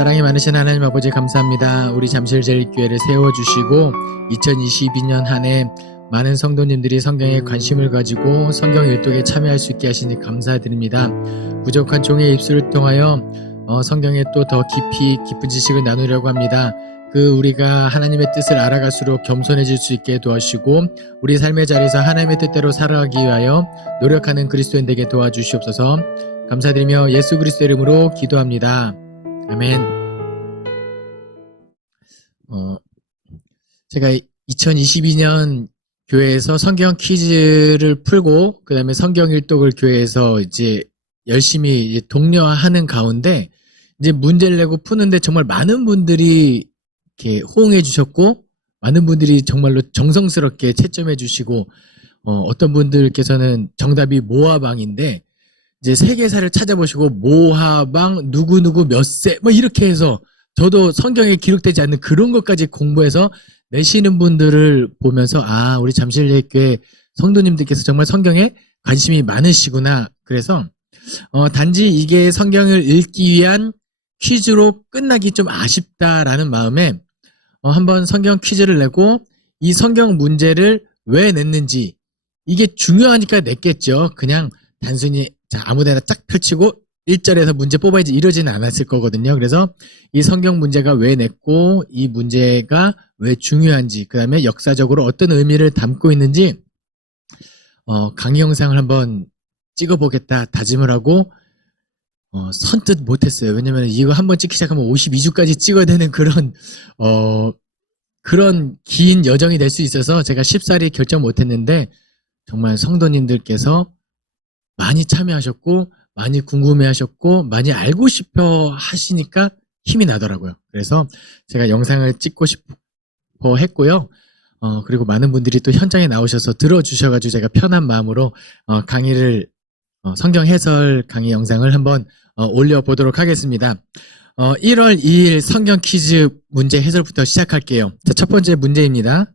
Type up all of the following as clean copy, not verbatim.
사랑이 많으신 하나님 아버지 감사합니다. 우리 잠실제일교회를 세워주시고 2022년 한 해 많은 성도님들이 성경에 관심을 가지고 성경 일독에 참여할 수 있게 하시니 감사드립니다. 부족한 종의 입술을 통하여 성경에 또 더 깊이 깊은 지식을 나누려고 합니다. 우리가 하나님의 뜻을 알아갈수록 겸손해질 수 있게 도와주시고 우리 삶의 자리에서 하나님의 뜻대로 살아가기 위하여 노력하는 그리스도인 되게 도와주시옵소서. 감사드리며 예수 그리스도 이름으로 기도합니다. 아멘. 제가 2022년 교회에서 성경 퀴즈를 풀고 그 다음에 성경 일독을 교회에서 이제 열심히 독려하는 가운데 이제 문제를 내고 푸는데 정말 많은 분들이 이렇게 호응해 주셨고 많은 분들이 정말로 정성스럽게 채점해 주시고 어떤 분들께서는 정답이 모아방인데 이제 세계사를 찾아보시고 모하방 누구누구 몇 세 뭐 이렇게 해서 저도 성경에 기록되지 않는 그런 것까지 공부해서 내시는 분들을 보면서 우리 잠실예교회 성도님들께서 정말 성경에 관심이 많으시구나. 그래서 단지 이게 성경을 읽기 위한 퀴즈로 끝나기 좀 아쉽다라는 마음에 한번 성경 퀴즈를 내고 이 성경 문제를 왜 냈는지 이게 중요하니까 냈겠죠. 그냥 단순히 아무데나 쫙 펼치고 1절에서 문제 뽑아야지 이러지는 않았을 거거든요. 그래서 이 성경 문제가 왜 냈고 이 문제가 왜 중요한지 그 다음에 역사적으로 어떤 의미를 담고 있는지 강의 영상을 한번 찍어보겠다 다짐을 하고 선뜻 못했어요. 왜냐면 이거 한번 찍기 시작하면 52주까지 찍어야 되는 그런 긴 여정이 될 수 있어서 제가 쉽사리 결정 못했는데 정말 성도님들께서 많이 참여하셨고 많이 궁금해하셨고 많이 알고 싶어 하시니까 힘이 나더라고요. 그래서 제가 영상을 찍고 싶어 했고요. 그리고 많은 분들이 또 현장에 나오셔서 들어주셔가지고 제가 편한 마음으로 강의를 성경 해설 강의 영상을 한번 올려보도록 하겠습니다. 1월 2일 성경 퀴즈 문제 해설부터 시작할게요. 자, 첫 번째 문제입니다.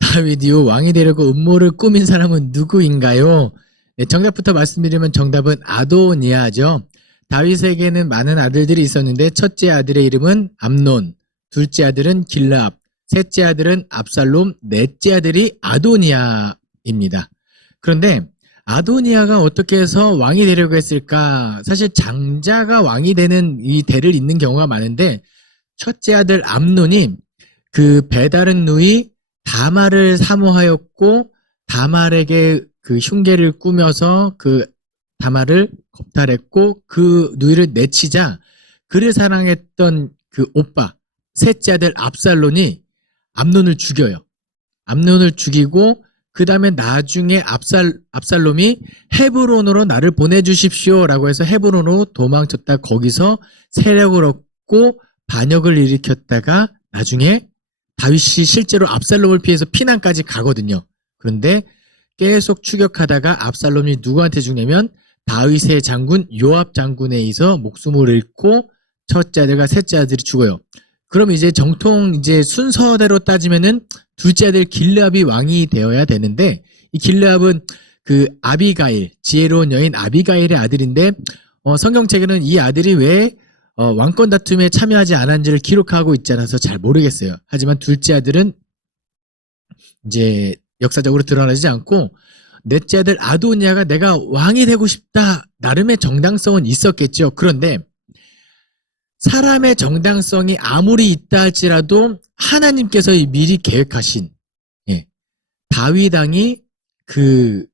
다윗 이후 왕이 되려고 음모를 꾸민 사람은 누구인가요? 네, 정답부터 말씀드리면 정답은 아도니아죠. 다윗에게는 많은 아들들이 있었는데 첫째 아들의 이름은 암논, 둘째 아들은 길라압, 셋째 아들은 압살롬, 넷째 아들이 아도니아입니다. 그런데 아도니아가 어떻게 해서 왕이 되려고 했을까? 사실 장자가 왕이 되는 이 대를 잇는 경우가 많은데 첫째 아들 암논이 그 배다른 누이 다말을 사모하였고 다말에게 그 흉계를 꾸며서 그 다말을 겁탈했고 그 누이를 내치자 그를 사랑했던 그 오빠 셋째 아들 압살롬이 암논을 죽여요. 암논을 죽이고 그 다음에 나중에 압살롬이 헤브론으로 나를 보내주십시오 라고 해서 헤브론으로 도망쳤다 거기서 세력을 얻고 반역을 일으켰다가 나중에 다윗이 실제로 압살롬을 피해서 피난까지 가거든요. 그런데 계속 추격하다가 압살롬이 누구한테 죽냐면 다윗의 장군 요압 장군에 의해서 목숨을 잃고 첫째 아들과 셋째 아들이 죽어요. 그럼 이제 정통 이제 순서대로 따지면은 둘째 아들 길르압이 왕이 되어야 되는데 이 길르압은 그 아비가일 지혜로운 여인 아비가일의 아들인데 성경책에는 이 아들이 왜 왕권 다툼에 참여하지 않았는지를 기록하고 있지 않아서 잘 모르겠어요. 하지만 둘째 아들은 이제 역사적으로 드러나지 않고 넷째 아들 아도니아가 내가 왕이 되고 싶다 나름의 정당성은 있었겠죠. 그런데 사람의 정당성이 아무리 있다 할지라도 하나님께서 미리 계획하신 다윗 왕이 그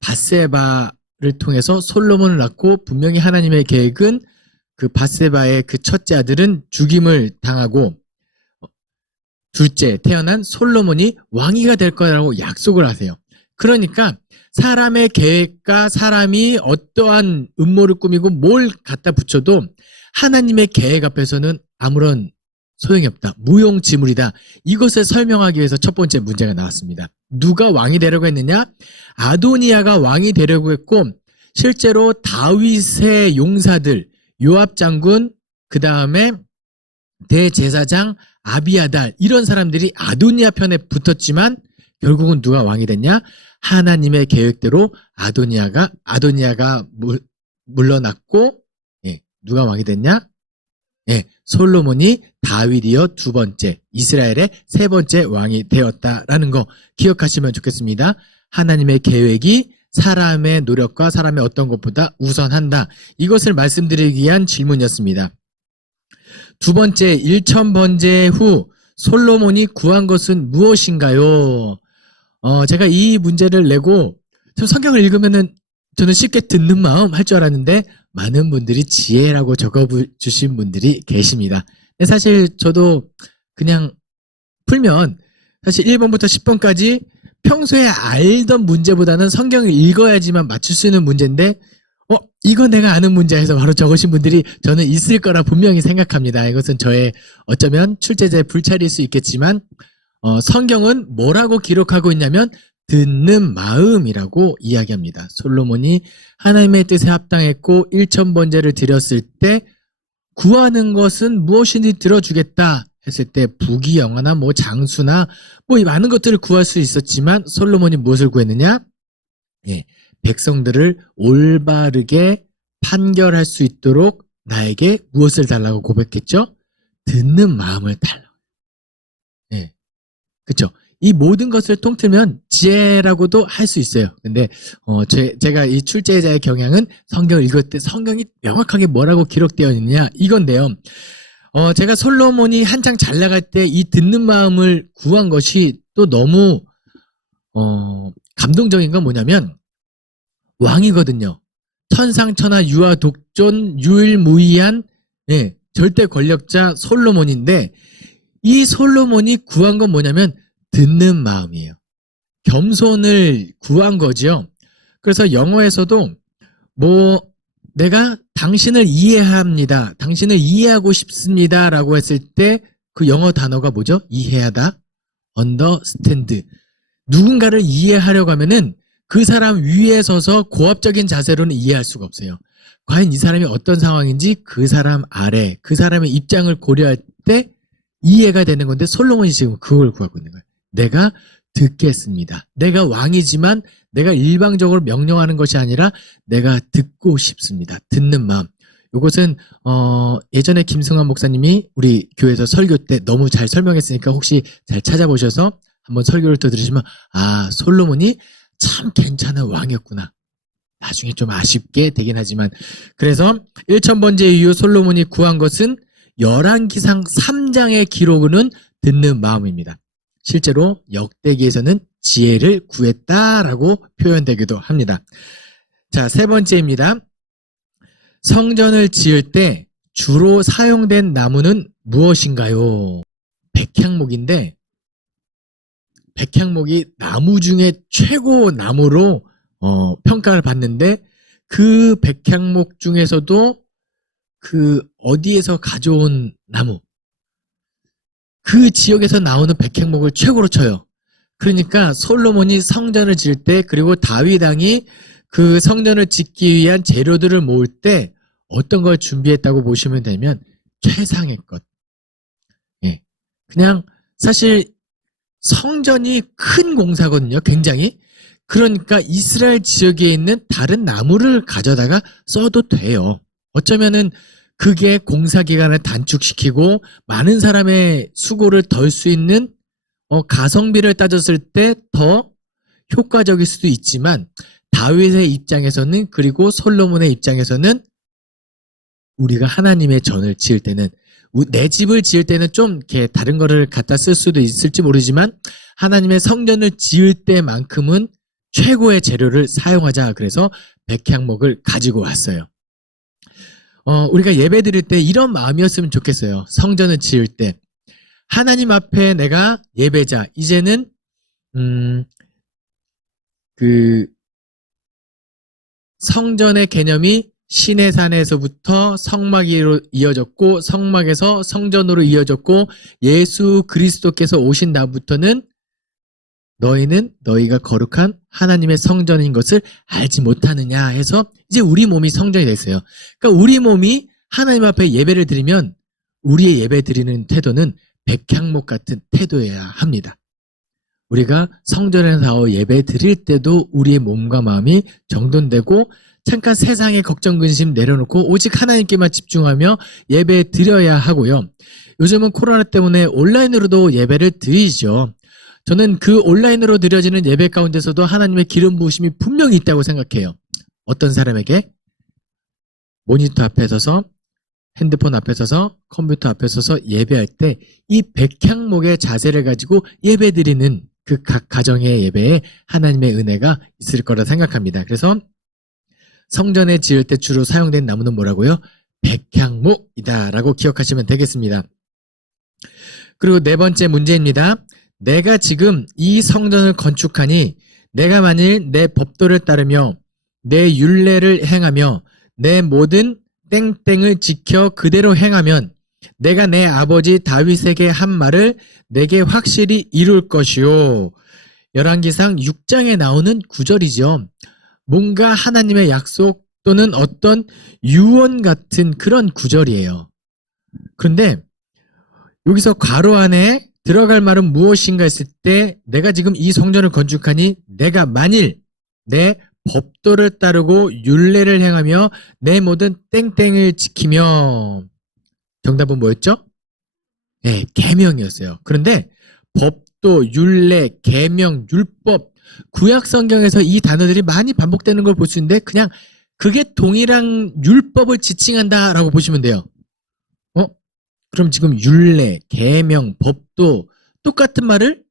밧세바를 통해서 솔로몬을 낳고 분명히 하나님의 계획은 그 밧세바의 그 첫째 아들은 죽임을 당하고 둘째 태어난 솔로몬이 왕이가 될 거라고 약속을 하세요. 그러니까 사람의 계획과 사람이 어떠한 음모를 꾸미고 뭘 갖다 붙여도 하나님의 계획 앞에서는 아무런 소용이 없다. 무용지물이다. 이것을 설명하기 위해서 첫 번째 문제가 나왔습니다. 누가 왕이 되려고 했느냐? 아도니아가 왕이 되려고 했고 실제로 다윗의 용사들 요압 장군 그 다음에 대제사장 아비아달 이런 사람들이 아도니아 편에 붙었지만 결국은 누가 왕이 됐냐? 하나님의 계획대로 아도니아가 물러났고 누가 왕이 됐냐? 예, 솔로몬이 다윗이어 두 번째, 이스라엘의 세 번째 왕이 되었다라는 거 기억하시면 좋겠습니다. 하나님의 계획이 사람의 노력과 사람의 어떤 것보다 우선한다. 이것을 말씀드리기 위한 질문이었습니다. 두 번째, 1000번제 후 솔로몬이 구한 것은 무엇인가요? 제가 이 문제를 내고 성경을 읽으면은 저는 쉽게 듣는 마음 할 줄 알았는데 많은 분들이 지혜라고 적어주신 분들이 계십니다. 사실 저도 그냥 풀면 사실 1번부터 10번까지 평소에 알던 문제보다는 성경을 읽어야지만 맞출 수 있는 문제인데 이거 내가 아는 문제야 해서 바로 적으신 분들이 저는 있을 거라 분명히 생각합니다. 이것은 저의 어쩌면 출제자의 불찰일 수 있겠지만 성경은 뭐라고 기록하고 있냐면 듣는 마음이라고 이야기합니다. 솔로몬이 하나님의 뜻에 합당했고 1000번제를 드렸을 때 구하는 것은 무엇이든지 들어주겠다 했을 때 부귀영화나 뭐 장수나 뭐 많은 것들을 구할 수 있었지만 솔로몬이 무엇을 구했느냐? 예, 백성들을 올바르게 판결할 수 있도록 나에게 무엇을 달라고 고백했죠? 듣는 마음을 달라고. 예, 그렇죠. 이 모든 것을 통틀면 지혜라고도 할 수 있어요. 근데 제가 이 출제자의 경향은 성경을 읽을 때 성경이 명확하게 뭐라고 기록되어 있느냐 이건데요. 제가 솔로몬이 한창 잘 나갈 때 이 듣는 마음을 구한 것이 또 너무 감동적인 건 뭐냐면 왕이거든요. 천상천하 유아 독존 유일무이한 절대 권력자 솔로몬인데 이 솔로몬이 구한 건 뭐냐면 듣는 마음이에요. 겸손을 구한 거죠. 그래서 영어에서도 뭐 내가 당신을 이해합니다. 당신을 이해하고 싶습니다. 라고 했을 때 그 영어 단어가 뭐죠? 이해하다. understand. 누군가를 이해하려고 하면은 그 사람 위에 서서 고압적인 자세로는 이해할 수가 없어요. 과연 이 사람이 어떤 상황인지 그 사람 아래, 그 사람의 입장을 고려할 때 이해가 되는 건데 솔로몬이 지금 그걸 구하고 있는 거예요. 내가 듣겠습니다. 내가 왕이지만 내가 일방적으로 명령하는 것이 아니라 내가 듣고 싶습니다. 듣는 마음. 이것은 예전에 김승환 목사님이 우리 교회에서 설교 때 너무 잘 설명했으니까 혹시 잘 찾아보셔서 한번 설교를 또 들으시면 솔로몬이 참 괜찮은 왕이었구나. 나중에 좀 아쉽게 되긴 하지만 그래서 1000번제 이후 솔로몬이 구한 것은 열왕기상 3장의 기록으로는 듣는 마음입니다. 실제로 역대기에서는 지혜를 구했다라고 표현되기도 합니다. 자, 세 번째입니다. 성전을 지을 때 주로 사용된 나무는 무엇인가요? 백향목인데 백향목이 나무 중에 최고 나무로 평가를 받는데 그 백향목 중에서도 그 어디에서 가져온 나무 그 지역에서 나오는 백향목을 최고로 쳐요. 그러니까 솔로몬이 성전을 지을 때 그리고 다윗 왕이 그 성전을 짓기 위한 재료들을 모을 때 어떤 걸 준비했다고 보시면 되면 최상의 것. 예. 그냥 사실 성전이 큰 공사거든요. 굉장히. 그러니까 이스라엘 지역에 있는 다른 나무를 가져다가 써도 돼요. 어쩌면은 그게 공사 기간을 단축시키고 많은 사람의 수고를 덜 수 있는 가성비를 따졌을 때 더 효과적일 수도 있지만 다윗의 입장에서는 그리고 솔로몬의 입장에서는 우리가 하나님의 전을 지을 때는 내 집을 지을 때는 좀 이렇게 다른 거를 갖다 쓸 수도 있을지 모르지만 하나님의 성전을 지을 때만큼은 최고의 재료를 사용하자. 그래서 백향목을 가지고 왔어요. 우리가 예배 드릴 때 이런 마음이었으면 좋겠어요. 성전을 지을 때 하나님 앞에 내가 예배자. 이제는 그 성전의 개념이 시내산에서부터 성막으로 이어졌고 성막에서 성전으로 이어졌고 예수 그리스도께서 오신 날부터는 너희는 너희가 거룩한 하나님의 성전인 것을 알지 못하느냐 해서 이제 우리 몸이 성전이 됐어요. 그러니까 우리 몸이 하나님 앞에 예배를 드리면 우리의 예배 드리는 태도는 백향목 같은 태도여야 합니다. 우리가 성전에 나와 예배 드릴 때도 우리의 몸과 마음이 정돈되고 잠깐 세상의 걱정 근심 내려놓고 오직 하나님께만 집중하며 예배 드려야 하고요. 요즘은 코로나 때문에 온라인으로도 예배를 드리죠. 저는 그 온라인으로 드려지는 예배 가운데서도 하나님의 기름 부으심이 분명히 있다고 생각해요. 어떤 사람에게 모니터 앞에 서서, 핸드폰 앞에 서서, 컴퓨터 앞에 서서 예배할 때 이 백향목의 자세를 가지고 예배 드리는 그 각 가정의 예배에 하나님의 은혜가 있을 거라 생각합니다. 그래서 성전에 지을 때 주로 사용된 나무는 뭐라고요? 백향목이다 라고 기억하시면 되겠습니다. 그리고 네 번째 문제입니다. 내가 지금 이 성전을 건축하니 내가 만일 내 법도를 따르며 내 율례를 행하며 내 모든 땡땡을 지켜 그대로 행하면 내가 내 아버지 다윗에게 한 말을 내게 확실히 이룰 것이요. 열왕기상 6장에 나오는 구절이죠. 뭔가 하나님의 약속 또는 어떤 유언 같은 그런 구절이에요. 그런데 여기서 괄호 안에 들어갈 말은 무엇인가 했을 때 내가 지금 이 성전을 건축하니 내가 만일 내 법도를 따르고 율례를 행하며 내 모든 땡땡을 지키며 정답은 뭐였죠? 네, 계명이었어요. 그런데 법도, 율례, 계명, 율법 구약 성경에서 이 단어들이 많이 반복되는 걸 볼 수 있는데 그냥 그게 동일한 율법을 지칭한다라고 보시면 돼요. 그럼 지금 율례, 계명, 법도 똑같은 말을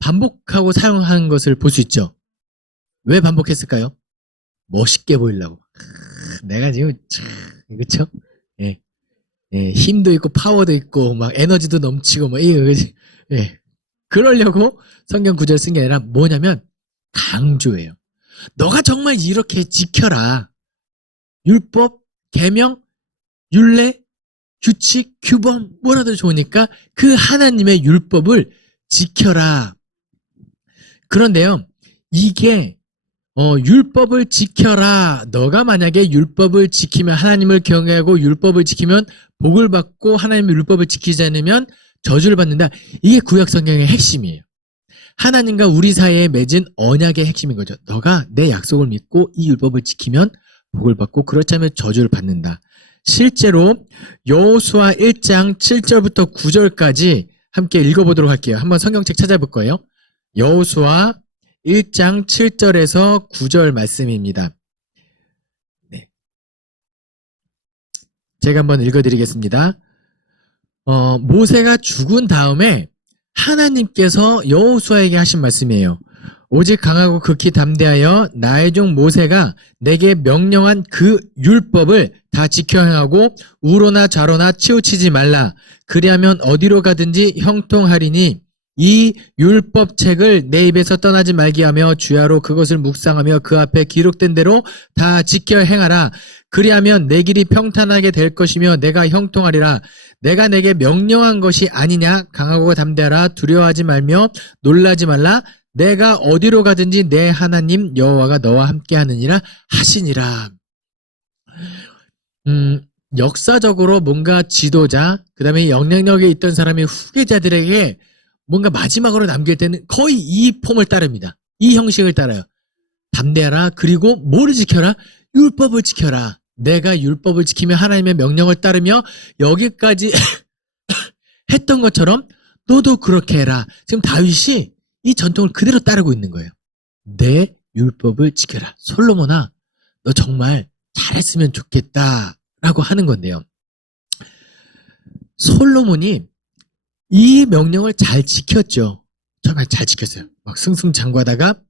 반복하고 사용하는 것을 볼 수 있죠. 왜 반복했을까요? 멋있게 보이려고. 내가 지금 그렇죠? 예. 예, 힘도 있고 파워도 있고 막 에너지도 넘치고 뭐 예. 그러려고 성경 구절 쓴 게 아니라 뭐냐면 강조예요. 너가 정말 이렇게 지켜라. 율법, 계명, 율례, 규칙, 규범 뭐라도 좋으니까 그 하나님의 율법을 지켜라. 그런데요. 이게 율법을 지켜라. 너가 만약에 율법을 지키면 하나님을 경외하고 율법을 지키면 복을 받고 하나님의 율법을 지키지 않으면 저주를 받는다. 이게 구약 성경의 핵심이에요. 하나님과 우리 사이에 맺은 언약의 핵심인 거죠. 너가 내 약속을 믿고 이 율법을 지키면 복을 받고 그렇지 않으면 저주를 받는다. 실제로 여호수아 1장 7절부터 9절까지 함께 읽어보도록 할게요. 한번 성경책 찾아볼 거예요. 여호수아 1장 7절에서 9절 말씀입니다. 네. 제가 한번 읽어드리겠습니다. 모세가 죽은 다음에 하나님께서 여호수아에게 하신 말씀이에요. 오직 강하고 극히 담대하여 나의 종 모세가 내게 명령한 그 율법을 다 지켜 행하고 우로나 좌로나 치우치지 말라. 그리하면 어디로 가든지 형통하리니 이 율법책을 내 입에서 떠나지 말게 하며 주야로 그것을 묵상하며 그 앞에 기록된 대로 다 지켜 행하라. 그리하면 내 길이 평탄하게 될 것이며 내가 형통하리라. 내가 내게 명령한 것이 아니냐. 강하고 담대하라. 두려워하지 말며 놀라지 말라. 내가 어디로 가든지 내 하나님 여호와가 너와 함께 하느니라 하시니라. 역사적으로 뭔가 지도자, 그 다음에 영향력에 있던 사람이 후계자들에게 뭔가 마지막으로 남길 때는 거의 이 폼을 따릅니다. 이 형식을 따라요. 담대하라. 그리고 뭐를 지켜라? 율법을 지켜라. 내가 율법을 지키며 하나님의 명령을 따르며 여기까지 했던 것처럼 너도 그렇게 해라. 지금 다윗이 이 전통을 그대로 따르고 있는 거예요. 내 율법을 지켜라. 솔로몬아, 너 정말 잘했으면 좋겠다 라고 하는 건데요. 솔로몬이 이 명령을 잘 지켰죠. 정말 잘 지켰어요. 막 승승장구하다가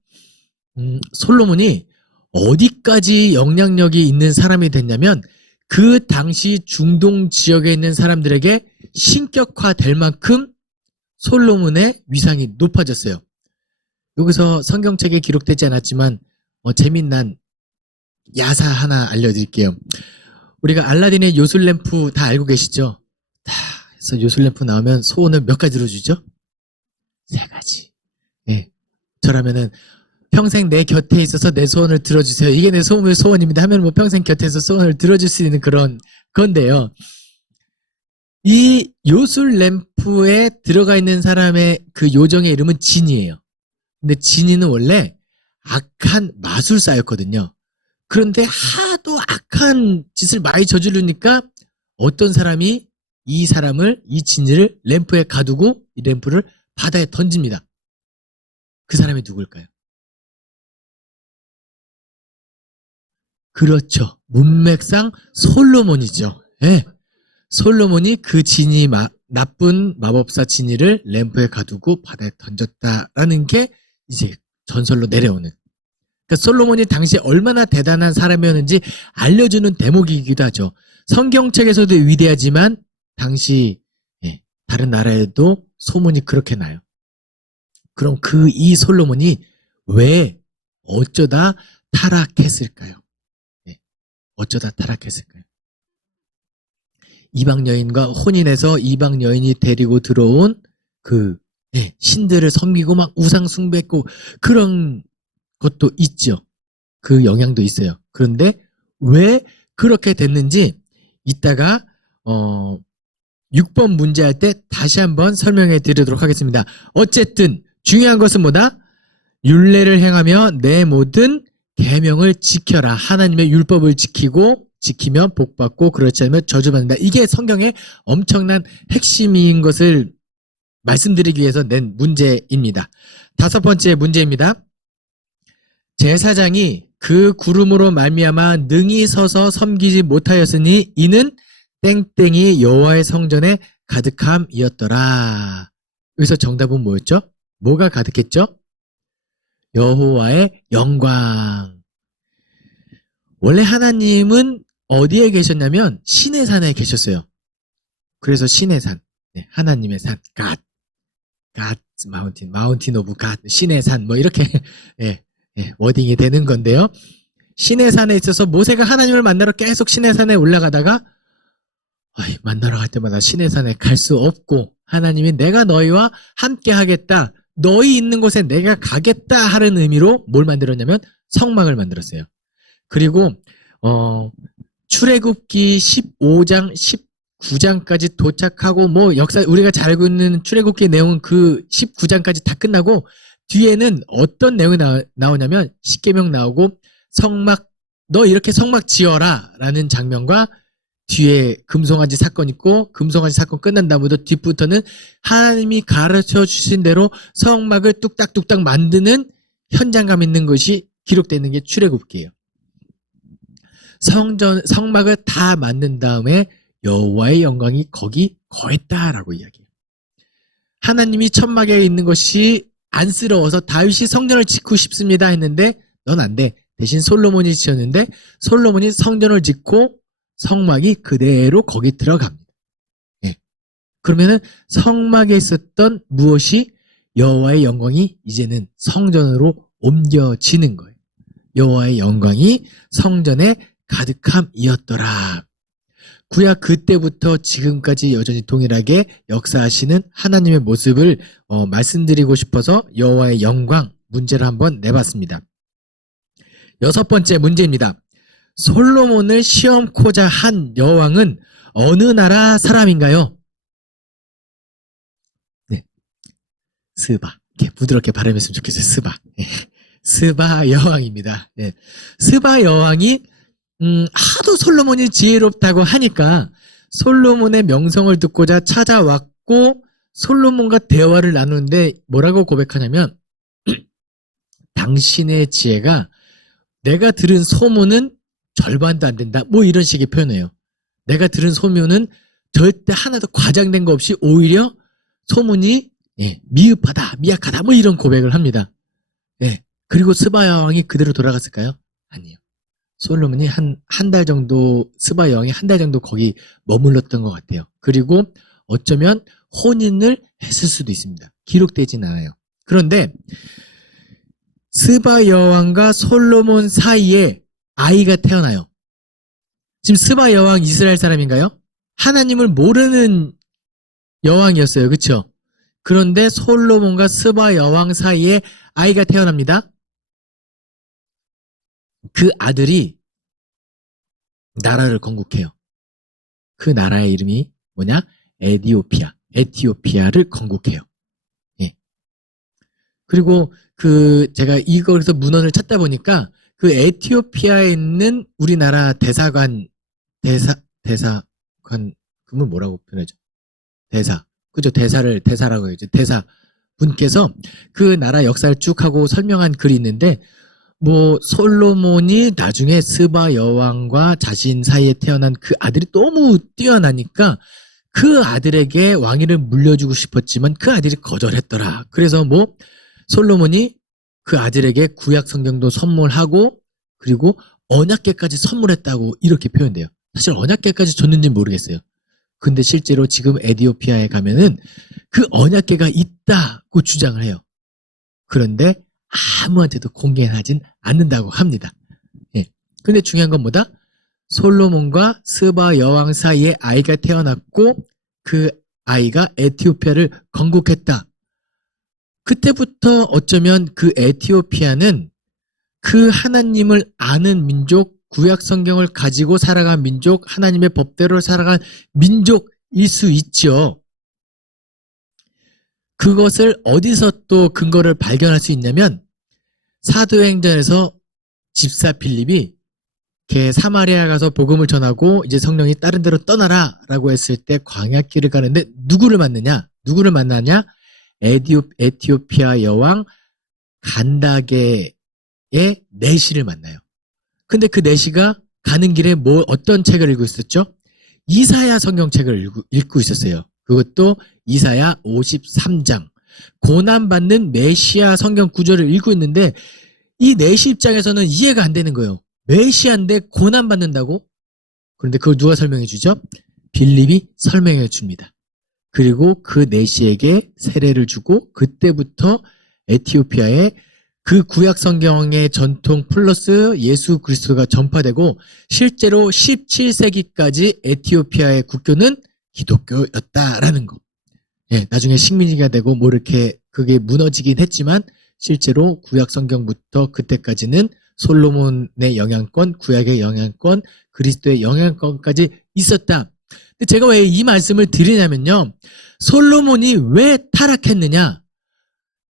솔로몬이 어디까지 영향력이 있는 사람이 됐냐면 그 당시 중동 지역에 있는 사람들에게 신격화될 만큼 솔로몬의 위상이 높아졌어요. 여기서 성경책에 기록되지 않았지만 재미난 야사 하나 알려드릴게요. 우리가 알라딘의 요술램프 다 알고 계시죠? 그래서 요술램프 나오면 소원을 몇 가지 들어주죠? 3가지. 예. 저라면은 평생 내 곁에 있어서 내 소원을 들어주세요. 이게 내 소원입니다 하면 뭐 평생 곁에서 소원을 들어줄 수 있는 그런 건데요. 이 요술램프에 들어가 있는 사람의 그 요정의 이름은 진이에요. 근데 진이는 원래 악한 마술사였거든요. 그런데 하도 악한 짓을 많이 저지르니까 어떤 사람이 이 진이를 램프에 가두고 이 램프를 바다에 던집니다. 그 사람이 누굴까요? 그렇죠. 문맥상 솔로몬이죠. 예. 솔로몬이 그 나쁜 마법사 지니를 램프에 가두고 바다에 던졌다라는 게 이제 전설로 내려오는. 그러니까 솔로몬이 당시에 얼마나 대단한 사람이었는지 알려주는 대목이기도 하죠. 성경책에서도 위대하지만 당시 다른 나라에도 소문이 그렇게 나요. 그럼 이 솔로몬이 왜 어쩌다 타락했을까요? 어쩌다 타락했을까요? 이방 여인과 혼인해서 이방 여인이 데리고 들어온 신들을 섬기고 막 우상 숭배했고 그런 것도 있죠. 그 영향도 있어요. 그런데 왜 그렇게 됐는지 이따가 6번 문제할 때 다시 한번 설명해 드리도록 하겠습니다. 어쨌든 중요한 것은 뭐다? 율례를 행하며 내 모든 계명을 지켜라. 하나님의 율법을 지키면 복받고 그렇지 않으면 저주받는다. 이게 성경의 엄청난 핵심인 것을 말씀드리기 위해서 낸 문제입니다. 5번째 문제입니다. 제사장이 그 구름으로 말미암아 능히 서서 섬기지 못하였으니 이는 땡땡이 여호와의 성전에 가득함이었더라. 여기서 정답은 뭐였죠? 뭐가 가득했죠? 여호와의 영광. 원래 하나님은 어디에 계셨냐면 신의 산에 계셨어요. 그래서 신의 산, 하나님의 산, God 마운틴 오브 God, 신의 산, 뭐 이렇게 워딩이 되는 건데요. 신의 산에 있어서 모세가 하나님을 만나러 계속 신의 산에 올라가다가 만나러 갈 때마다 신의 산에 갈 수 없고 하나님이 내가 너희와 함께 하겠다. 너희 있는 곳에 내가 가겠다 하는 의미로 뭘 만들었냐면 성막을 만들었어요. 그리고 출애굽기 15장, 19장까지 도착하고 뭐 역사 우리가 잘 알고 있는 출애굽기 내용은 그 19장까지 다 끝나고 뒤에는 어떤 내용이 나오냐면 십계명 나오고 성막 너 이렇게 성막 지어라 라는 장면과 뒤에 금송아지 사건 있고 금송아지 사건 끝난 다음부터 뒤부터는 하나님이 가르쳐 주신 대로 성막을 뚝딱뚝딱 만드는 현장감 있는 것이 기록되어 있는 게 출애굽기예요. 성막을 다 만든 다음에 여호와의 영광이 거기 거했다라고 이야기해요. 하나님이 천막에 있는 것이 안쓰러워서 다윗이 성전을 짓고 싶습니다 했는데 넌 안 돼. 대신 솔로몬이 지었는데 솔로몬이 성전을 짓고 성막이 그대로 거기 들어갑니다. 그러면은 성막에 있었던 무엇이 여호와의 영광이 이제는 성전으로 옮겨지는 거예요. 여호와의 영광이 성전에 가득함이었더라. 구약 그때부터 지금까지 여전히 동일하게 역사하시는 하나님의 모습을 말씀드리고 싶어서 여호와의 영광 문제를 한번 내봤습니다. 6번째 문제입니다. 솔로몬을 시험코자 한 여왕은 어느 나라 사람인가요? 네, 스바. 이렇게 부드럽게 발음했으면 좋겠어요. 스바. 스바 여왕입니다. 스바 여왕이 하도 솔로몬이 지혜롭다고 하니까 솔로몬의 명성을 듣고자 찾아왔고 솔로몬과 대화를 나누는데 뭐라고 고백하냐면 당신의 지혜가 내가 들은 소문은 절반도 안 된다. 뭐 이런 식의 표현이에요. 내가 들은 소문은 절대 하나도 과장된 거 없이 오히려 소문이 미흡하다, 미약하다 뭐 이런 고백을 합니다. 그리고 스바 여왕이 그대로 돌아갔을까요? 아니요. 솔로몬이 한 달 정도, 스바 여왕이 한 달 정도 거기 머물렀던 것 같아요. 그리고 어쩌면 혼인을 했을 수도 있습니다. 기록되진 않아요. 그런데 스바 여왕과 솔로몬 사이에 아이가 태어나요. 지금 스바 여왕 이스라엘 사람인가요? 하나님을 모르는 여왕이었어요. 그렇죠? 그런데 솔로몬과 스바 여왕 사이에 아이가 태어납니다. 그 아들이 나라를 건국해요. 그 나라의 이름이 뭐냐? 에티오피아를 건국해요. 그리고 제가 이거에서 문헌을 찾다 보니까 그 에티오피아에 있는 우리나라 대사관 그분 뭐라고 표현하죠? 그죠? 대사라고 해야죠. 대사 분께서 그 나라 역사를 쭉 하고 설명한 글이 있는데, 뭐 솔로몬이 나중에 스바 여왕과 자신 사이에 태어난 그 아들이 너무 뛰어나니까 그 아들에게 왕위를 물려주고 싶었지만 그 아들이 거절했더라. 그래서 뭐 솔로몬이 그 아들에게 구약 성경도 선물하고 그리고 언약궤까지 선물했다고 이렇게 표현돼요. 사실 언약궤까지 줬는지 모르겠어요. 근데 실제로 지금 에티오피아에 가면은 그 언약궤가 있다고 주장을 해요. 그런데 아무한테도 공개하진 않는다고 합니다. 예. 근데 중요한 건 뭐다? 솔로몬과 스바 여왕 사이에 아이가 태어났고 그 아이가 에티오피아를 건국했다. 그때부터 어쩌면 그 에티오피아는 그 하나님을 아는 민족, 구약 성경을 가지고 살아간 민족, 하나님의 법대로 살아간 민족일 수 있죠. 그것을 어디서 또 근거를 발견할 수 있냐면 사도행전에서 집사 빌립이 걔 사마리아 가서 복음을 전하고 이제 성령이 다른 데로 떠나라 라고 했을 때 광야길을 가는데 누구를 만나냐? 에티오피아 여왕 간다게의 내시를 만나요. 근데 그 내시가 가는 길에 어떤 책을 읽고 있었죠? 이사야 성경책을 읽고 있었어요. 그것도 이사야 53장. 고난받는 메시아 성경 구절을 읽고 있는데 이 내시 입장에서는 이해가 안 되는 거예요. 메시아인데 고난받는다고? 그런데 그걸 누가 설명해 주죠? 빌립이 설명해 줍니다. 그리고 그 내시에게 세례를 주고 그때부터 에티오피아에 그 구약 성경의 전통 플러스 예수 그리스도가 전파되고 실제로 17세기까지 에티오피아의 국교는 기독교였다라는 거. 예, 나중에 식민지가 되고 뭐 이렇게 그게 무너지긴 했지만 실제로 구약 성경부터 그때까지는 솔로몬의 영향권, 구약의 영향권, 그리스도의 영향권까지 있었다. 근데 제가 왜 이 말씀을 드리냐면요. 솔로몬이 왜 타락했느냐?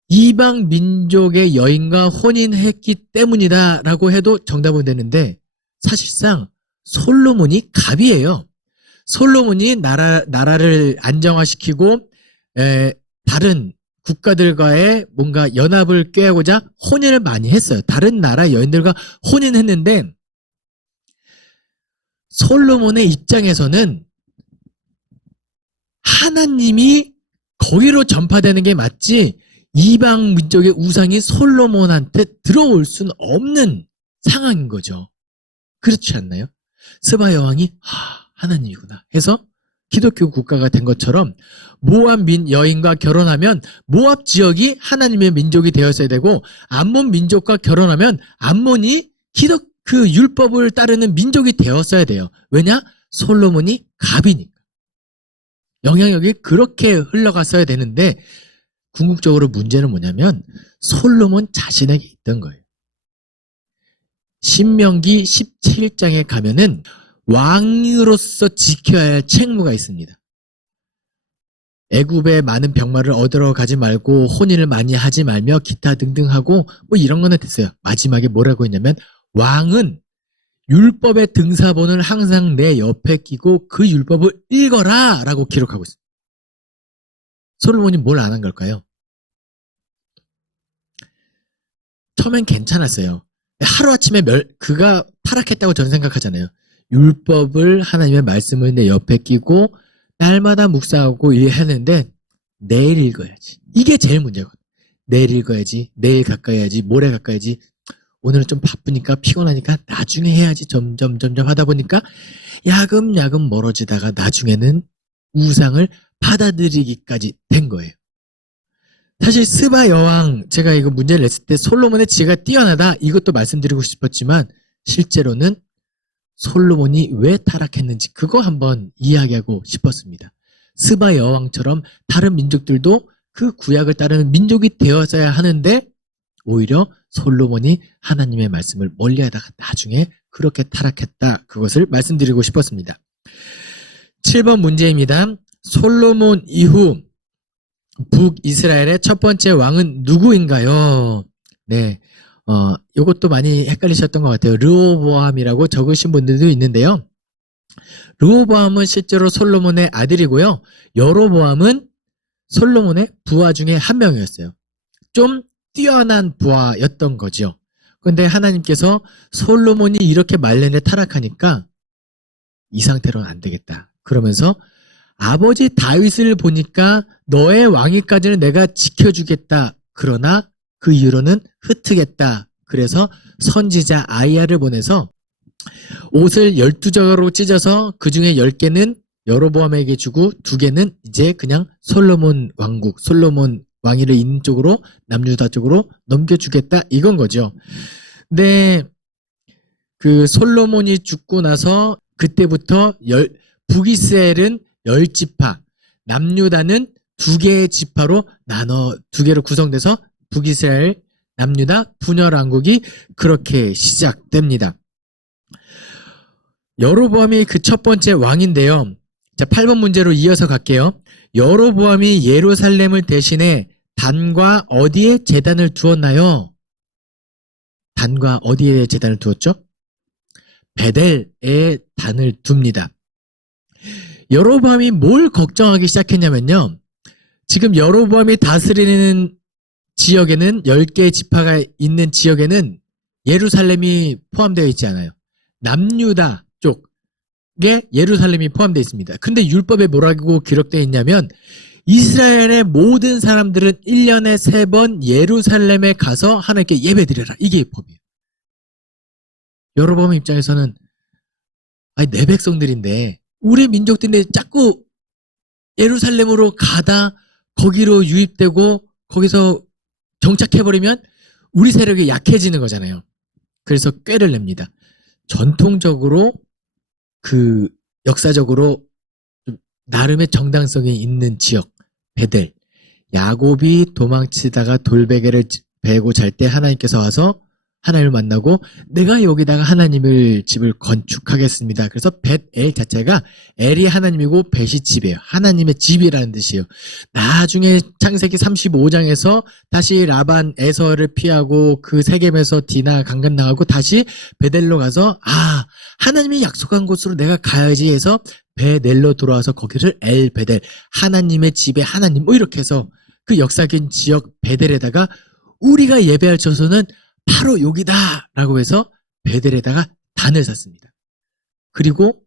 이방 민족의 여인과 혼인했기 때문이다라고 해도 정답은 되는데 사실상 솔로몬이 갑이에요. 솔로몬이 나라를 안정화시키고 다른 국가들과의 뭔가 연합을 꾀하고자 혼인을 많이 했어요. 다른 나라 여인들과 혼인했는데 솔로몬의 입장에서는 하나님이 거기로 전파되는 게 맞지 이방 민족의 우상이 솔로몬한테 들어올 수는 없는 상황인 거죠. 그렇지 않나요? 스바 여왕이 하나님이구나 해서 기독교 국가가 된 것처럼 모압 여인과 결혼하면 모압 지역이 하나님의 민족이 되었어야 되고 암몬 민족과 결혼하면 암몬이 그 율법을 따르는 민족이 되었어야 돼요. 왜냐? 솔로몬이 갑이니까. 영향력이 그렇게 흘러갔어야 되는데 궁극적으로 문제는 뭐냐면 솔로몬 자신에게 있던 거예요. 신명기 17장에 가면은 왕으로서 지켜야 할 책무가 있습니다. 애굽의 많은 병마를 얻으러 가지 말고 혼인을 많이 하지 말며 기타 등등 하고 뭐 이런 거는 됐어요. 마지막에 뭐라고 했냐면 왕은 율법의 등사본을 항상 내 옆에 끼고 그 율법을 읽어라 라고 기록하고 있습니다. 솔로몬이 뭘 안 한 걸까요? 처음엔 괜찮았어요. 하루아침에 그가 타락했다고 저는 생각하잖아요. 율법을 하나님의 말씀을 내 옆에 끼고 날마다 묵상하고 일했는데 내일 읽어야지. 이게 제일 문제거든. 내일 읽어야지. 내일 가까이 해야지. 모레 가까이 해야지. 오늘은 좀 바쁘니까 피곤하니까 나중에 해야지. 점점 하다 보니까 야금야금 멀어지다가 나중에는 우상을 받아들이기까지 된 거예요. 사실 스바 여왕 제가 이거 문제를 냈을 때 솔로몬의 지혜가 뛰어나다 이것도 말씀드리고 싶었지만 실제로는 솔로몬이 왜 타락했는지 그거 한번 이야기하고 싶었습니다. 스바 여왕처럼 다른 민족들도 그 구약을 따르는 민족이 되어서야 하는데 오히려 솔로몬이 하나님의 말씀을 멀리하다가 나중에 그렇게 타락했다. 그것을 말씀드리고 싶었습니다. 7번 문제입니다. 솔로몬 이후 북이스라엘의 첫 번째 왕은 누구인가요? 네, 요것도 많이 헷갈리셨던 것 같아요. 르호보암이라고 적으신 분들도 있는데요. 르호보암은 실제로 솔로몬의 아들이고요. 여로보암은 솔로몬의 부하 중에 한 명이었어요. 좀 뛰어난 부하였던 거죠. 그런데 하나님께서 솔로몬이 이렇게 말년에 타락하니까 이 상태로는 안 되겠다. 그러면서 아버지 다윗을 보니까 너의 왕위까지는 내가 지켜주겠다. 그러나 그 이후로는 흩트겠다. 그래서 선지자 아이야를 보내서 옷을 12조각으로 찢어서 그 중에 10개는 여로보암에게 주고 2개는 이제 그냥 솔로몬 왕국, 솔로몬 왕위를 있는 쪽으로 남유다 쪽으로 넘겨주겠다 이건 거죠. 근데 그 솔로몬이 죽고 나서 그때부터 북이스라엘은 10지파, 남유다는 2개의 지파로 나눠 2개로 구성돼서 북이스라엘, 남유다 분열 왕국이 그렇게 시작됩니다. 여로보암이 그 첫 번째 왕인데요. 자, 8번 문제로 이어서 갈게요. 여로보암이 예루살렘을 대신해 단과 어디에 제단을 두었나요? 단과 어디에 제단을 두었죠? 베델에 단을 둡니다. 여로보암이 뭘 걱정하기 시작했냐면요. 지금 여로보암이 다스리는 지역에는 10개의 지파가 있는 지역에는 예루살렘이 포함되어 있지 않아요. 남유다 쪽에 예루살렘이 포함되어 있습니다. 근데 율법에 뭐라고 기록되어 있냐면 이스라엘의 모든 사람들은 1년에 3번 예루살렘에 가서 하나님께 예배드려라. 이게 법이에요. 여로보암 입장에서는 아니 내 백성들인데 우리 민족들인데 자꾸 예루살렘으로 가다 거기로 유입되고 거기서 정착해버리면 우리 세력이 약해지는 거잖아요. 그래서 꾀를 냅니다. 전통적으로 그 역사적으로 좀 나름의 정당성이 있는 지역 베델, 야곱이 도망치다가 돌베개를 베고 잘 때 하나님께서 와서 하나님을 만나고 내가 여기다가 하나님을 집을 건축하겠습니다. 그래서 벳엘 자체가 엘이 하나님이고 벳이 집이에요. 하나님의 집이라는 뜻이에요. 나중에 창세기 35장에서 다시 라반 에서를 피하고 그 세겜에서 디나 강간당하고 다시 베델로 가서 하나님이 약속한 곳으로 내가 가야지 해서 베델로 돌아와서 거기를 엘 베델 하나님의 집에 하나님 뭐 이렇게 해서 그 역사적인 지역 베델에다가 우리가 예배할 처소는 바로 여기다 라고 해서 베델에다가 단을 샀습니다. 그리고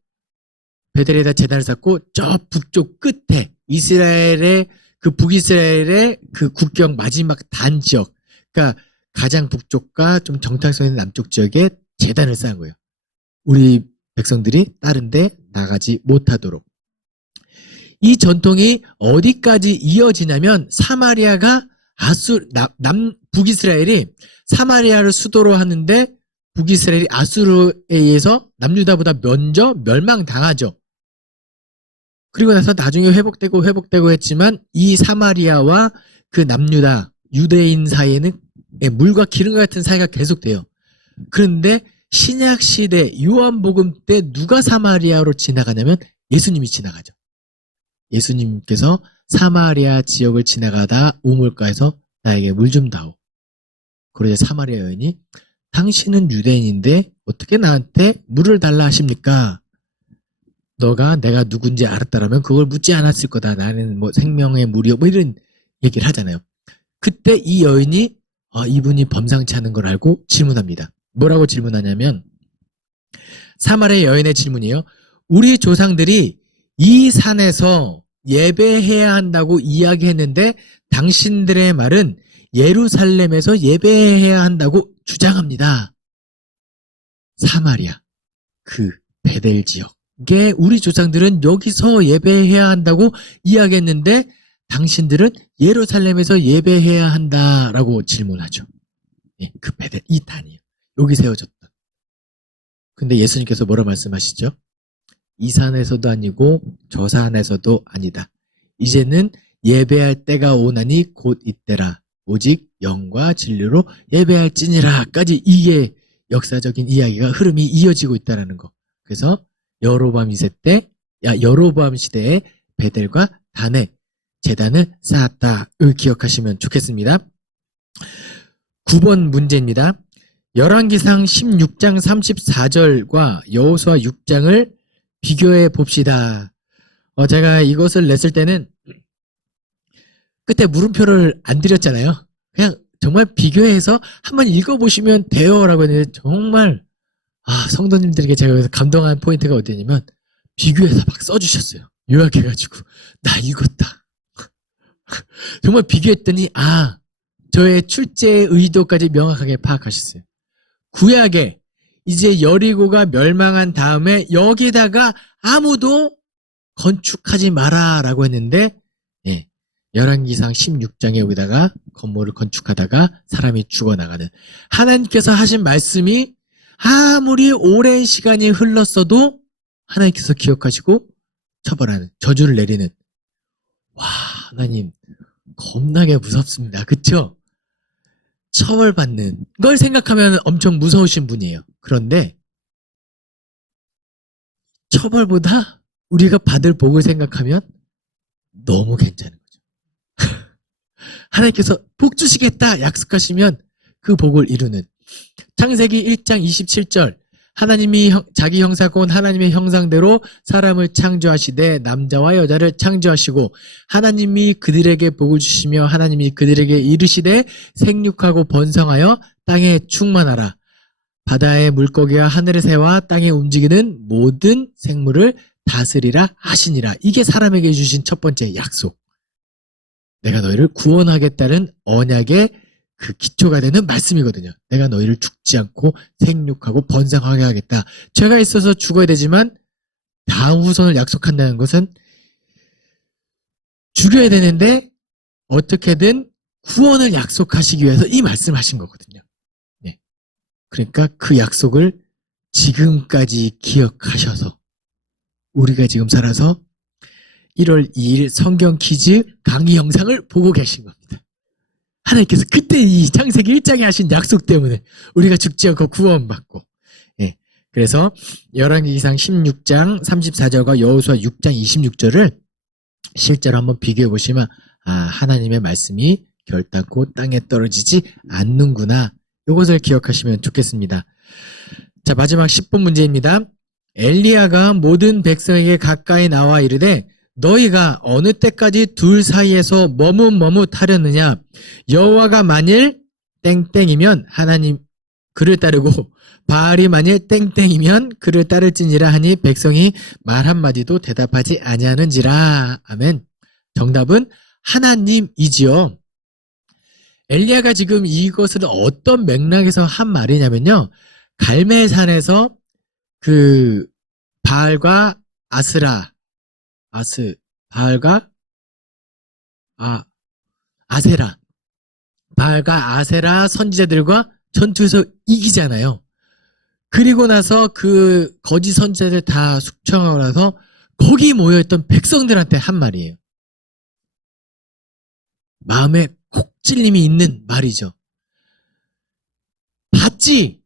베델에다 제단을 샀고 저 북쪽 끝에 이스라엘의 그 북이스라엘의 그 국경 마지막 단 지역 그러니까 가장 북쪽과 좀 정착성 있는 남쪽 지역에 제단을 쌓은 거예요. 우리 백성들이 다른 데 나가지 못하도록. 이 전통이 어디까지 이어지냐면 사마리아가 북이스라엘이 사마리아를 수도로 하는데 북이스라엘이 아수르에 의해서 남유다보다 먼저 멸망당하죠. 그리고 나서 나중에 회복되고 했지만 이 사마리아와 그 남유다, 유대인 사이에는 물과 기름과 같은 사이가 계속돼요. 그런데 신약시대 요한복음 때 누가 사마리아로 지나가냐면 예수님이 지나가죠. 예수님께서 사마리아 지역을 지나가다 우물가에서 나에게 물 좀 다오. 그러자 사마리아 여인이 당신은 유대인인데 어떻게 나한테 물을 달라 하십니까? 너가 내가 누군지 알았다라면 그걸 묻지 않았을 거다. 나는 뭐 생명의 물이요. 뭐 이런 얘기를 하잖아요. 그때 이 여인이 이분이 범상치 않은 걸 알고 질문합니다. 뭐라고 질문하냐면 사마리아 여인의 질문이에요. 우리 조상들이 이 산에서 예배해야 한다고 이야기했는데 당신들의 말은 예루살렘에서 예배해야 한다고 주장합니다. 사마리아, 그 베델 지역에 우리 조상들은 여기서 예배해야 한다고 이야기했는데 당신들은 예루살렘에서 예배해야 한다라고 질문하죠. 그 베델, 이 단이에요. 여기 세워졌다. 근데 예수님께서 뭐라 말씀하시죠? 이 산에서도 아니고 저 산에서도 아니다. 이제는 예배할 때가 오나니 곧 이때라. 오직 영과 진리로 예배할지니라까지 이게 역사적인 이야기가 흐름이 이어지고 있다는 거. 그래서 여로보암 시대에 베델과 단에 제단을 쌓았다를 기억하시면 좋겠습니다. 9번 문제입니다. 열왕기상 16장 34절과 여호수아 6장을 비교해 봅시다. 제가 이것을 냈을 때는 그때 물음표를 안 드렸잖아요. 그냥 정말 비교해서 한번 읽어보시면 돼요 라고 했는데 정말 성도님들에게 제가 여기서 감동한 포인트가 어디냐면 비교해서 막 써주셨어요. 요약해가지고 나 읽었다. 정말 비교했더니 저의 출제의 의도까지 명확하게 파악하셨어요. 구약에 이제 여리고가 멸망한 다음에 여기다가 아무도 건축하지 마라 라고 했는데 열왕기상 16장에 여기다가 건물을 건축하다가 사람이 죽어나가는 하나님께서 하신 말씀이 아무리 오랜 시간이 흘렀어도 하나님께서 기억하시고 처벌하는 저주를 내리는 하나님 겁나게 무섭습니다. 그쵸? 처벌받는 걸 생각하면 엄청 무서우신 분이에요. 그런데 처벌보다 우리가 받을 복을 생각하면 너무 괜찮은 거죠. 하나님께서 복 주시겠다 약속하시면 그 복을 이루는 창세기 1장 27절 하나님이 자기 형상곧 하나님의 형상대로 사람을 창조하시되 남자와 여자를 창조하시고 하나님이 그들에게 복을 주시며 하나님이 그들에게 이르시되 생육하고 번성하여 땅에 충만하라. 바다의 물고기와 하늘의 새와 땅에 움직이는 모든 생물을 다스리라 하시니라. 이게 사람에게 주신 첫 번째 약속. 내가 너희를 구원하겠다는 언약의 그 기초가 되는 말씀이거든요. 내가 너희를 죽지 않고 생육하고 번성하게 하겠다. 죄가 있어서 죽어야 되지만 다음 후손을 약속한다는 것은 죽여야 되는데 어떻게든 구원을 약속하시기 위해서 이 말씀을 하신 거거든요. 그러니까 그 약속을 지금까지 기억하셔서 우리가 지금 살아서 1월 2일 성경 퀴즈 강의 영상을 보고 계신 겁니다. 하나님께서 그때 이 창세기 1장에 하신 약속 때문에 우리가 죽지 않고 구원받고 그래서 열왕기상 16장 34절과 여호수아 6장 26절을 실제로 한번 비교해 보시면 하나님의 말씀이 결단코 땅에 떨어지지 않는구나. 이것을 기억하시면 좋겠습니다. 자, 마지막 10번 문제입니다. 엘리야가 모든 백성에게 가까이 나와 이르되 너희가 어느 때까지 둘 사이에서 머뭇머뭇하려느냐. 여호와가 만일 땡땡이면 하나님 그를 따르고 바알이 만일 땡땡이면 그를 따를지니라 하니 백성이 말 한마디도 대답하지 아니하는지라. 아멘. 정답은 하나님이지요. 엘리야가 지금 이것을 어떤 맥락에서 한 말이냐면요. 갈멜산에서 그 바알과 바알과 아세라 선지자들과 전투에서 이기잖아요. 그리고 나서 그 거짓 선지자들 다 숙청하고 나서 거기 모여있던 백성들한테 한 말이에요. 마음에 콕 찔림이 있는 말이죠. 봤지?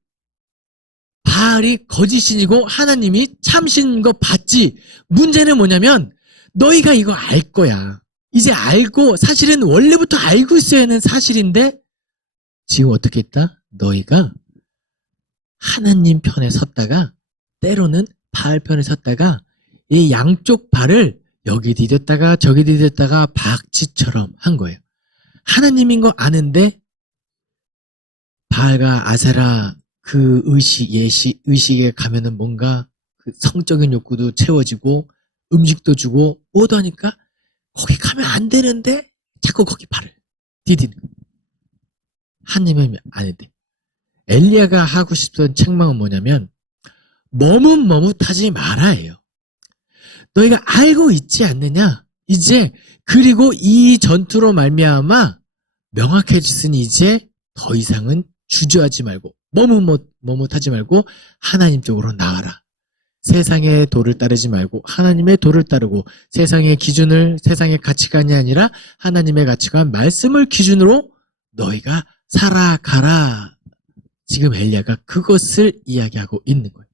바알이 거짓신이고 하나님이 참신인 거 봤지? 문제는 뭐냐면 너희가 이거 알 거야. 이제 알고 사실은 원래부터 알고 있어야 하는 사실인데 지금 어떻게 했다? 너희가 하나님 편에 섰다가 때로는 바알 편에 섰다가 이 양쪽 발을 여기 디뎠다가 저기 디뎠다가 박쥐처럼 한 거예요. 하나님인 거 아는데 바알과 아세라 그 의식에 가면은 뭔가 그 성적인 욕구도 채워지고 음식도 주고 뭐도 하니까 거기 가면 안 되는데 자꾸 거기 발을 디디는 거예요. 하나님은 아닌데. 엘리야가 하고 싶던 책망은 뭐냐면 머뭇머뭇하지 말아예요. 너희가 알고 있지 않느냐? 이제 그리고 이 전투로 말미암아 명확해졌으니 이제 더 이상은 주저하지 말고 머뭇하지 말고 하나님 쪽으로 나와라. 세상의 도를 따르지 말고 하나님의 도를 따르고 세상의 기준을 세상의 가치관이 아니라 하나님의 가치관 말씀을 기준으로 너희가 살아가라. 지금 엘리야가 그것을 이야기하고 있는 거예요.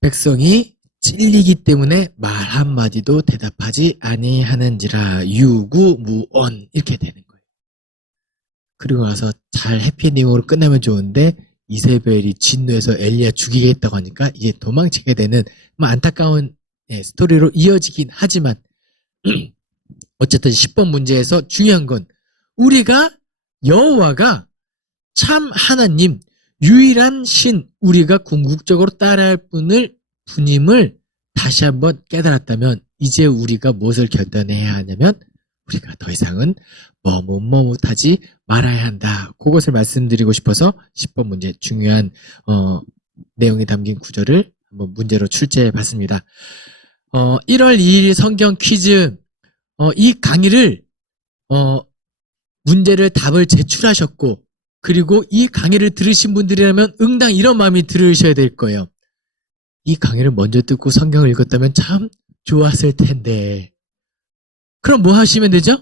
백성이 찔리기 때문에 말 한마디도 대답하지 아니하는지라 유구무언 이렇게 되는 거예요. 그리고 나서 잘 해피엔딩으로 끝나면 좋은데 이세벨이 진노해서 엘리야 죽이겠다고 하니까 이제 도망치게 되는 뭐 안타까운 스토리로 이어지긴 하지만 어쨌든 10번 문제에서 중요한 건 우리가 여호와가 참 하나님, 유일한 신, 우리가 궁극적으로 따라할 분임을 다시 한번 깨달았다면 이제 우리가 무엇을 결단해야 하냐면 우리가 더 이상은 머뭇머뭇하지 말아야 한다. 그것을 말씀드리고 싶어서 10번 문제 중요한 내용이 담긴 구절을 한번 문제로 출제해 봤습니다. 1월 2일 성경 퀴즈 이 강의를 문제를 답을 제출하셨고 그리고 이 강의를 들으신 분들이라면 응당 이런 마음이 들으셔야 될 거예요. 이 강의를 먼저 듣고 성경을 읽었다면 참 좋았을 텐데. 그럼 뭐 하시면 되죠?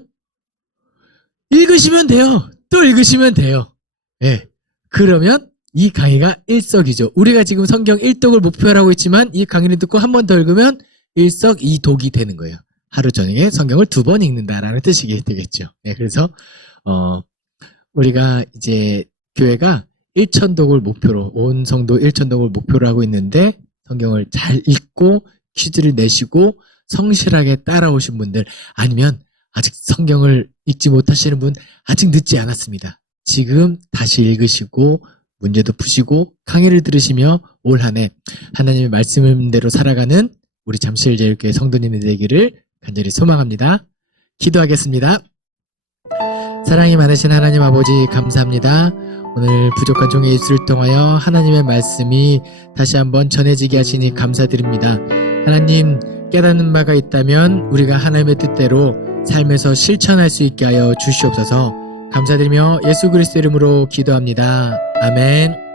읽으시면 돼요. 또 읽으시면 돼요. 예. 그러면 이 강의가 일석이조. 우리가 지금 성경 1독을 목표로 하고 있지만 이 강의를 듣고 한 번 더 읽으면 일석이독이 되는 거예요. 하루 저녁에 성경을 2번 읽는다라는 뜻이 되겠죠. 예. 그래서 우리가 이제 교회가 1,000독을 목표로 온 성도 1,000독을 목표로 하고 있는데 성경을 잘 읽고 퀴즈를 내시고 성실하게 따라오신 분들 아니면 아직 성경을 읽지 못하시는 분 아직 늦지 않았습니다. 지금 다시 읽으시고 문제도 푸시고 강의를 들으시며 올 한 해 하나님의 말씀대로 살아가는 우리 잠실제일교회 성도님들 되기를 간절히 소망합니다. 기도하겠습니다. 사랑이 많으신 하나님 아버지 감사합니다. 오늘 부족한 종의 입술을 통하여 하나님의 말씀이 다시 한번 전해지게 하시니 감사드립니다. 하나님 깨닫는 바가 있다면 우리가 하나님의 뜻대로 삶에서 실천할 수 있게 하여 주시옵소서. 감사드리며 예수 그리스도 이름으로 기도합니다. 아멘.